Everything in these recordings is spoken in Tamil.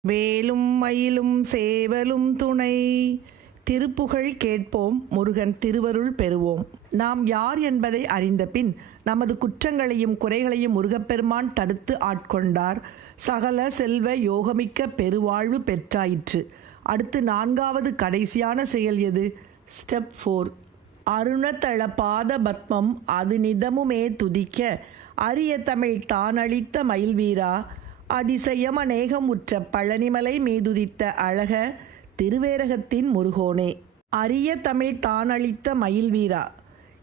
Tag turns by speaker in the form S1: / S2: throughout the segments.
S1: வேலும் மயிலும் சேவலும் துணை. திருப்புகழ் கேட்போம் முருகன் திருவருள் பெறுவோம். நாம் யார் என்பதை அறிந்த பின் நமது குற்றங்களையும் குறைகளையும் முருகப்பெருமான் தடுத்து ஆட்கொண்டார். சகல செல்வ யோகமிக்க பெருவாழ்வு பெற்றாயிற்று. அடுத்து நான்காவது கடைசியான செயல் எது? ஸ்டெப் ஃபோர் அருணதள பாத பத்மம் அது நிதமுமே துதிக்க. அரிய தமிழ் தானளித்த மயில்வீரா. அதிசயம் அநேகம் உற்ற பழனிமலை மீதுதித்த அழக திருவேரகத்தின் முருகோனே. அரிய தமிழ் தானளித்த மயில்வீரா.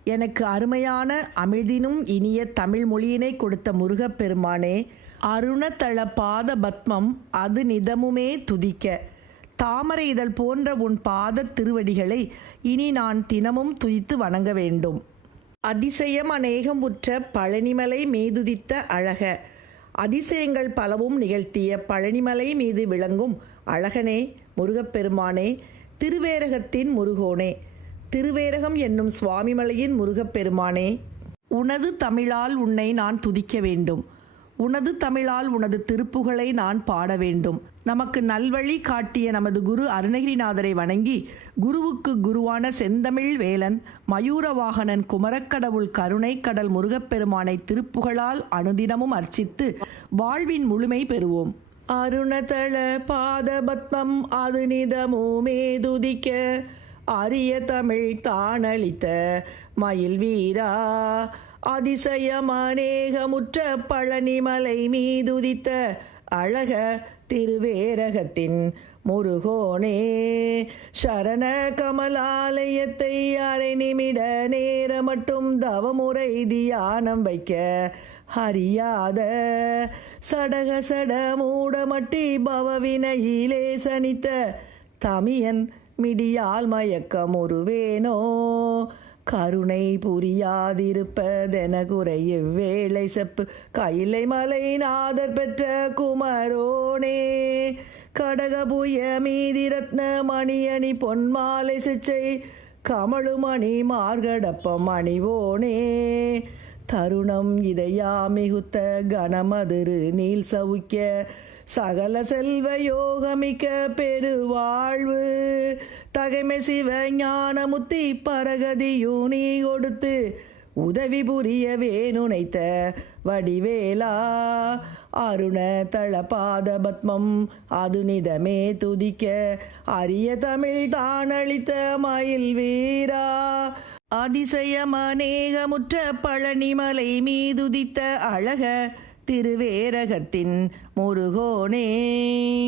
S1: எனக்கு அருமையான அமிழ்தினும் இனிய தமிழ் மொழியினை கொடுத்த முருகப்பெருமானே அருணத்தள பாத பத்மம் அது நிதமுமே துதிக்க. தாமரை இதழ் போன்ற உன் பாத திருவடிகளை இனி நான் தினமும் துதித்து வணங்க வேண்டும். அதிசயம் அநேகம் உற்ற பழனிமலை மேதுதித்த அழக அதிசயங்கள் பலவும் நிகழ்த்திய பழனிமலை மீது விளங்கும் அழகனே முருகப்பெருமானே திருவேரகத்தின் முருகோனே திருவேரகம் என்னும் சுவாமிமலையின் முருகப்பெருமானே உனது தமிழால் உன்னை நான் துதிக்க வேண்டும். உனது தமிழால் உனது திருப்புகளை நான் பாட வேண்டும். நமக்கு நல்வழி காட்டிய நமது குரு அருணகிரிநாதரை வணங்கி குருவுக்கு குருவான செந்தமிழ் வேலன் மயூரவாகனன் குமரக்கடவுள் கருணை கடல் முருகப்பெருமானை திருப்புகளால் அனுதினமும் அர்ச்சித்து வாழ்வின் முழுமை பெறுவோம். அருணதள பாத பத்மம் அது நிதமுமே துதிக்க அரிய தமிழ் தானளித்த மயில் வீரா அதிசயமநேகமுற்ற பழனிமலை மீதுதித்த அழக திருவேரகத்தின் முருகோனே. சரண கமலாலயத்தை அரை நிமிட நேர மட்டும் தவமுறை தியானம் வைக்க ஹரியாத சடக சட மூடமட்டி பவவினையிலே சனித்த தமியன் மிடியால் மயக்கமுறுவேனோ. கருணை புரியாதிருப்பதென குறைய வேலை செப்பு. கைலை மலை நாதர் பெற்ற குமரோனே கடகபுய மீதி ரத்ன மணியணி பொன்மாலை சிச்சை கமழுமணி மார்கடப்பம் அணிவோனே. தருணம் இதையா மிகுத்த கணமதிரு நீல் சவுக்கிய சகல செல்வ யோகமிக்க பெருவாழ்வு. தகைமை சிவ ஞானமுத்தி பரகதியூ நீ கொடுத்து உதவி புரிய வேணுனைத்த வடிவேலா. அருண தளபாத பத்மம் அது நிதமே துதிக்க அரிய தமிழ் தானளித்த மயில் வீரா. அதிசயமநேகமுற்ற பழனிமலை மீதுதித்த அழக திருவேரகத்தின் முருகோனே.